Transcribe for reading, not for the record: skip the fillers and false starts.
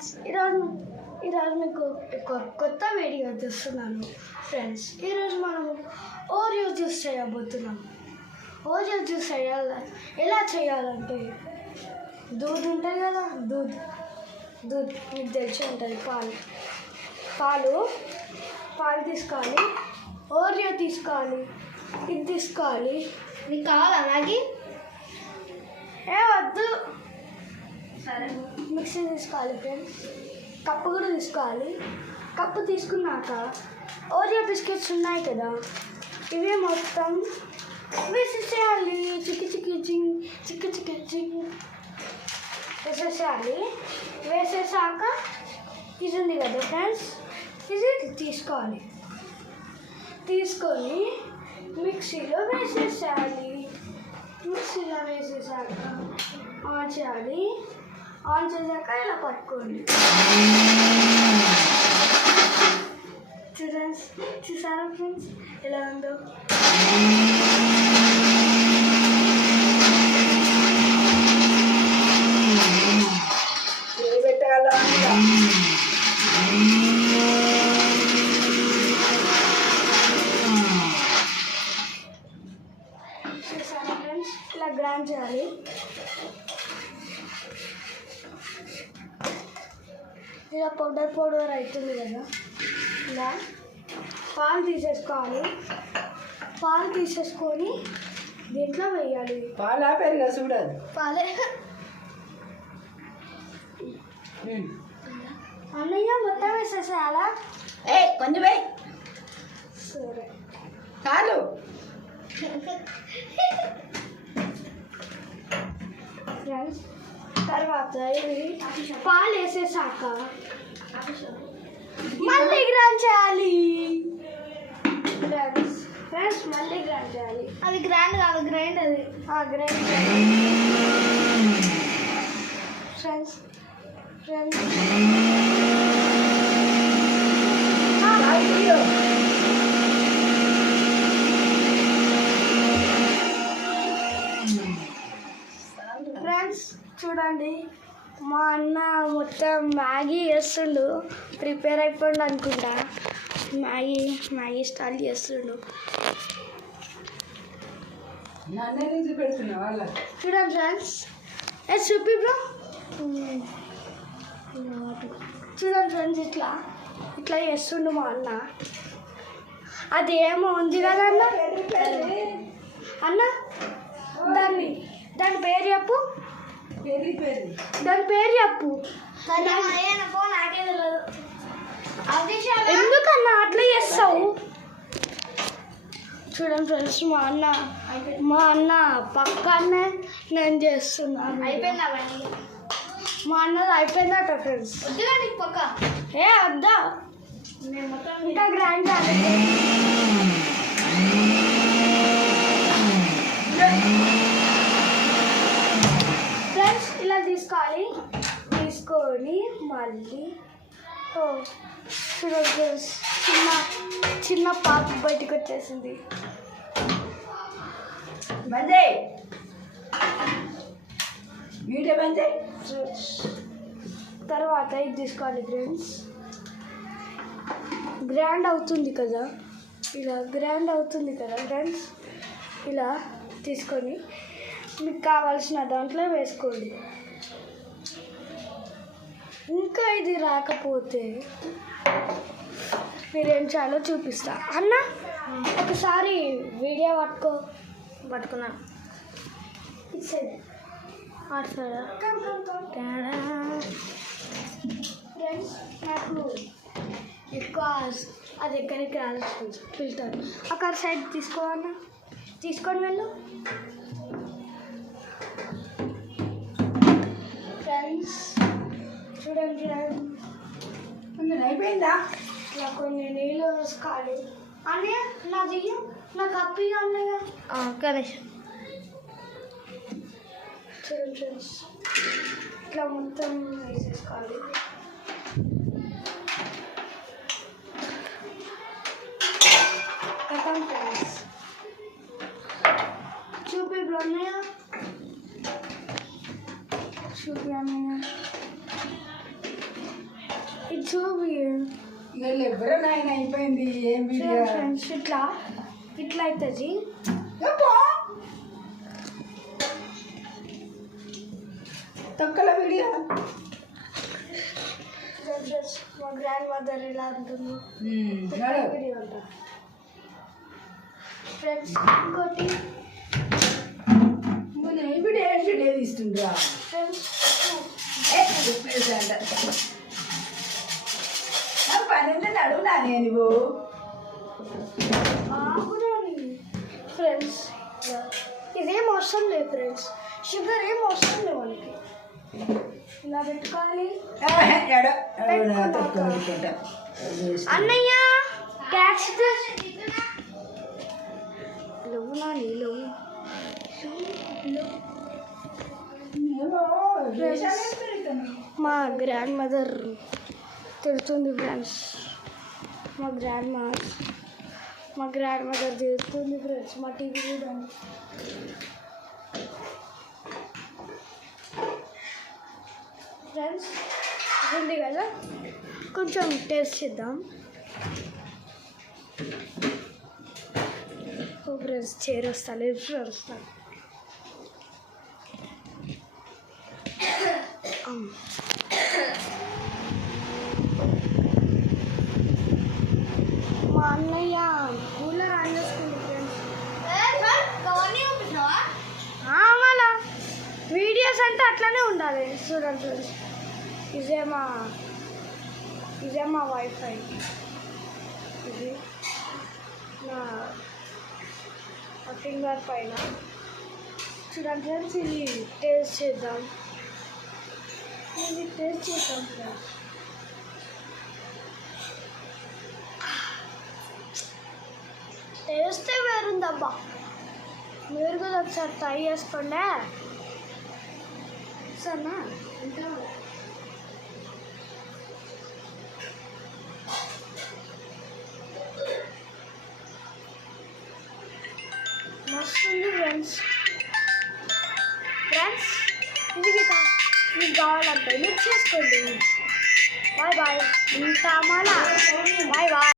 Friends, ఈరోజు మీకు ఒక కొత్త వీడియో చూస్తున్నాను ఫ్రెండ్స్. ఈరోజు మనము ఓరియో జ్యూస్ చేయబోతున్నాం. ఓరియో జ్యూస్ ఎలా చేయాలంటే దూద్ ఉంటుంది కదా, దూద్ మీకు తెలిసి ఉంటుంది. పాలు తీసుకోవాలి, ఓరియో తీసుకోవాలి, ఇది తీసుకోవాలి. నీకు కావాలా మ్యాగీ? వద్దు. సరే, మిక్సీ తీసుకోవాలి ఫ్రెండ్స్. కప్పు కూడా తీసుకోవాలి. కప్పు తీసుకున్నాక ఓరియో బిస్కెట్స్ ఉన్నాయి కదా, ఇవి మొత్తం వేసేసేయాలి. చిక్కి వేసేసేయాలి. వేసేసాక ఇది ఉంది కదా ఫ్రెండ్స్, ఇది తీసుకోవాలి. తీసుకొని మిక్సీలో వేసేసేయాలి. మిక్సీలో వేసేసాక ఆన్ చేయాలి. ఆన్ చేశాక ఇలా పట్టుకోండి. చూసారా ఫ్రెండ్స్ ఎలా ఉందో? చూసారా ఫ్రెండ్స్ ఇలా గ్రైండ్ చేయాలి. ఇలా పౌడర్ అవుతుంది కదా, ఇలా పాలు తీసేసుకొని దీంట్లో వేయాలి. పాలు ఆపారుగా చూడాలి. పాలే అన్నయ్య మొత్తం వేసేసేయాలా? కొంచెం వేయి. సరే చాలు. ఫ్రెండ్స్, తర్వాత ఇది పాలు వేసేసాక మళ్ళీ గ్రైండ్ చేయాలి. ఫ్రెండ్స్ మళ్ళీ గ్రైండ్ చేయాలి. అది గ్రైండ్ కాదు, గ్రైండ్ అది గ్రైండ్ చేయాలి. ఫ్రెండ్స్ చూడండి, మా అన్న మొత్తం మ్యాగీ చేస్తుండు. ప్రిపేర్ అయిపోయిండు అనుకుంటా. మ్యాగీ స్టార్ట్ చేస్తుండు. చూడండి ఫ్రెండ్స్, చూపి బ్రో. చూడండి ఫ్రెండ్స్, ఇట్లా చేస్తుండు మా అన్న. అదేమో ఉంది కదా అన్న దాని పేరు చెప్పు. దాని పేరు చెప్పు. ఎందుకన్నా అట్లా చేస్తావు? చూడండి ఫ్రెండ్స్, మా అన్న పక్కనే నేను చేస్తున్నాను. మా అన్నది అయిపోయిందట ఫ్రెండ్స్. వద్దా ఇంకా గ్రైండ్ చేయాలి. ఇలా తీసుకొని మళ్ళీ చిన్న పాప బయటకు వచ్చేసింది. తర్వాత ఇది తీసుకోవాలి ఫ్రెండ్స్. గ్రైండ్ అవుతుంది కదా, ఇలా గ్రైండ్ అవుతుంది కదా ఫ్రెండ్స్. ఇలా తీసుకొని మీకు కావాల్సిన దాంట్లో వేసుకోండి. ఇంకా ఇది రాకపోతే మీరేం చేయాలో చూపిస్తా. అన్న ఒకసారి వీడియో పట్టుకున్నాను. ఫ్రెండ్స్, నాకు ఎక్కువ అది ఎక్కడికి రాలేదు ఫిల్టర్. అక్కడ సైడ్ తీసుకోవాలన్నా తీసుకొని వెళ్ళు. ఫ్రెండ్స్ చూడండి, అయిపోయిందా? ఇలా కొన్ని నీళ్ళు వేసుకోవాలి. అన్నయ్య నాకు అప్పిగా అన్నయ్య. గణేష్ చూడండి ఫ్రెండ్స్, ఇట్లా మొత్తం వేసేసుకోవాలి. ఫ్రెండ్స్ చూపి అన్నయ్య, చూపి అన్నయ్య. చూపి వీళ్ళు ఎవరో నాయన అయిపోయింది ఏం వీడియో ఫ్రెండ్స్ ఇట్లా ఇట్లా అవుతుంది. తొక్కల వీడియో మా గ్రాండ్ మదర్ ఇలా ఉంటుంది వీడియో అంట. ఫ్రెండ్స్ ఇంకోటి ఈ వీడియో ఏం వీడియో తీస్తుండ్రా ఫ్రెండ్స్ పని అడుగునా నువ్వు ఫ్రెండ్స్ ఇదేం అవసరం లేదు ఫ్రెండ్స్, షుగర్ ఏం అవసరం లేదు మనకి. ఇలా పెట్టుకోవాలి. అన్నయ్య క్యాచ్ లేవు నాని లేవు. మా గ్రాండ్ మదర్ తిడుతుంది ఫ్రెండ్స్. మా గ్రాండ్ మదర్ తిడుతుంది ఫ్రెండ్స్. మా టీవీ చూడండి ఫ్రెండ్స్. ఉంది కదా, కొంచెం టేస్ట్ చేద్దాం. ఫ్రెండ్స్ చేరొస్తలేదు ఫ్రెండ్స్. మా అన్నయ్య కూలర్ ఆన్ చేసుకుంది ఫ్రెండ్స్. మళ్ళా వీడియోస్ అంటే అట్లానే ఉండాలి చూడండి ఫ్రెండ్స్. ఇదే మా వైఫై. ఇది నా ఫింగర్ పైన చూడండి ఫ్రెండ్స్. ఇది టేస్ట్ చేద్దాం ఫ్రెండ్స్. టేస్టే వేరుందబ్బా. మీరు కూడా ఒకసారి ట్రై చేసుకోండి సరేనా. మస్తు ఉంది ఫ్రెండ్స్. ఇది గీత మీకు కావాలంటే మీరు చేసుకోండి. Bye bye. ఇంకా మళ్ళా బాయ్ బాయ్.